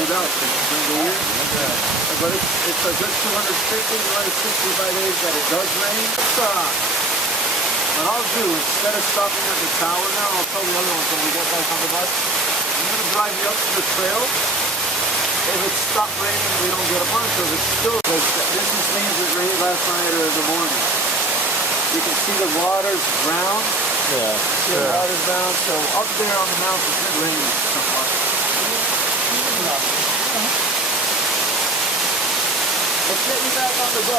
without during the year. But it's a good 265 days that it does rain. What I'll do, instead of stopping at the tower now, I'll tell the other ones when we get back on the bus, I'm going to drive you up to the trail. If it stopped raining, we don't get a bunch. If it's still, like, this is means it rained last night or in the morning. You can see the water's brown. Yeah. See the water's brown. So up there on the mountain, it's raining somewhat. Let's get you back on the bus.